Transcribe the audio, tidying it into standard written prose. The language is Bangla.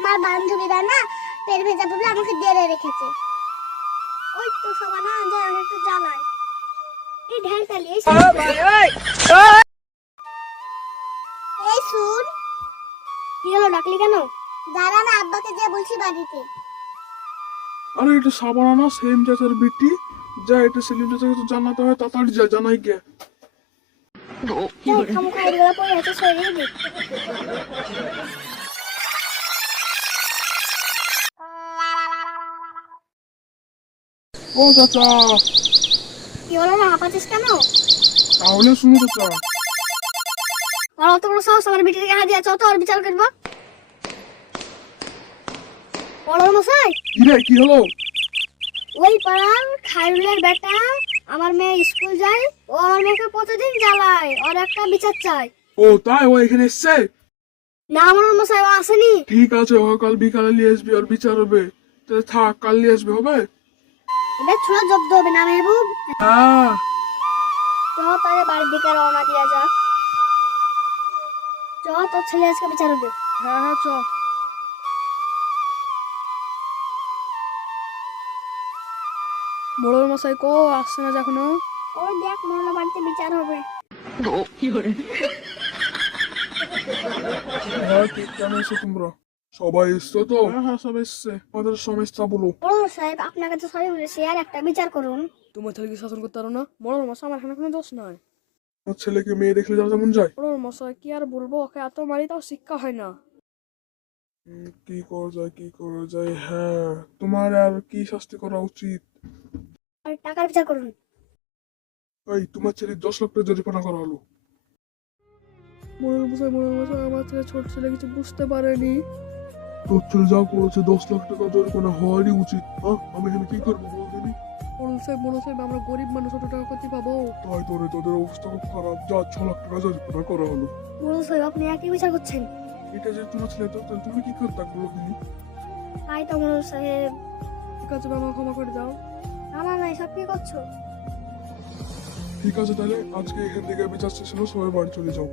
আমার বান্ধবীরা না পেট ভেজা বলে আমাকে ডেরে রেখেছে। ওই তো সবাই না যায় একটু জ্বালায়। এই ঢ্যাং তালি এই শুন, কি হলো ডাকলি কেন? দাঁড়া, আমি আব্বাকে যে বলছি বাড়িতে। আরে এটা সাবানা না, সেম চাচার বিটি। যা, এটা সেলিম চাচাকে তো জানাতে হয়, তাড়াতাড়ি যা, জানাই গে। খামোখা এগুলো পড়ে আছে, সরিয়ে দিই। ও চাচা, কি হলো না, হাঁপাচ্ছিস কেন? তাহলে শুনো চাচা। আর অত বড় সাহস আমার বিটির গায়ে হাত দিয়ে, চল তো ওর বিচার করবো। বড় মশাই, কি রে, কি হলো? ওই পাড়ার খায়রুলের বেটা আমার মেয়ে স্কুল যায়, ও আমার মেয়েকে প্রতিদিন জ্বালায়, ওর একটা বিচার চাই। ও তাই, ও এখানে এসছে? না আমার মশাই, ও আসেনি। ঠিক আছে, ও কাল বিকালে নিয়ে আসবি, আর বিচার হবে। তাহলে থাক, কাল নিয়ে আসবে, হবে? এটা ছোড়া জব্দ হবে না মেহবুব। হ্যাঁ। চ তাহলে বাড়ির দিকে রওনা দিয়া যাক। চ, তোর ছেলে আজকে বিচার হবে। হ্যাঁ হ্যাঁ চ। বড় মশাই কো আসছে না এখনো? ওই দেখ মহল্লা বাড়িতে বিচার হবে। হ্যাঁ, ঠিক, কেন এসো তোমরা? সবাই এসছো তো? হ্যাঁ হ্যাঁ, সব এসছে। আমাদের সমস্যা বলো। বড় সাহেব, আপনার কাছে সরি বলেছি, আর একটা বিচার করুন। তোমার ছেলেকে শাসন করতে পারো না? বড় মশাই আমার এখানে কোনো দোষ নাই। আমার ছেলেকে মেয়ে দেখলে যারা যেমন যায়। বড় মশাই কি আর বলবো, ওকে এত মারি তাও শিক্ষা হয় না। কি করা যায়, কি করা যায়? হ্যাঁ, তোমার আর কি শাস্তি করা উচিত? আর টাকার বিচার করুন। এই, তোমার ছেলে 10 লাখ টাকা জরিমানা করা হলো। বড় মশাই আমার ছেলে ছোট ছেলে কিছু বুঝতে পারেনি। তোর ছেলে যা করেছে 10 লাখ টাকা জরিমানা হওয়ারই উচিত। হ্যাঁ, আমি এখানে কি করবো বলতেনি? বড় সাহেব আমরা গরিব মানুষ, অত টাকা করতে পাবো? তাই তোরে, তোদের অবস্থা খুব খারাপ। যা, 6 লাখ টাকা জরিমানা করা হলো। বড় সাহেব, আপনি একই বিচার করছেন? এটা যে তোমার ছেলে, তো তাহলে তুমি কি করতে বলো তুমি? তাই তো বড় সাহেব। ঠিক আছে বাবা, ক্ষমা করে দাও। না না, এসব কি করছো? ঠিক আছে, তাহলে আজকে এখান থেকে বিচার শেষ হলো, সবাই বাড়ি চলে যাও।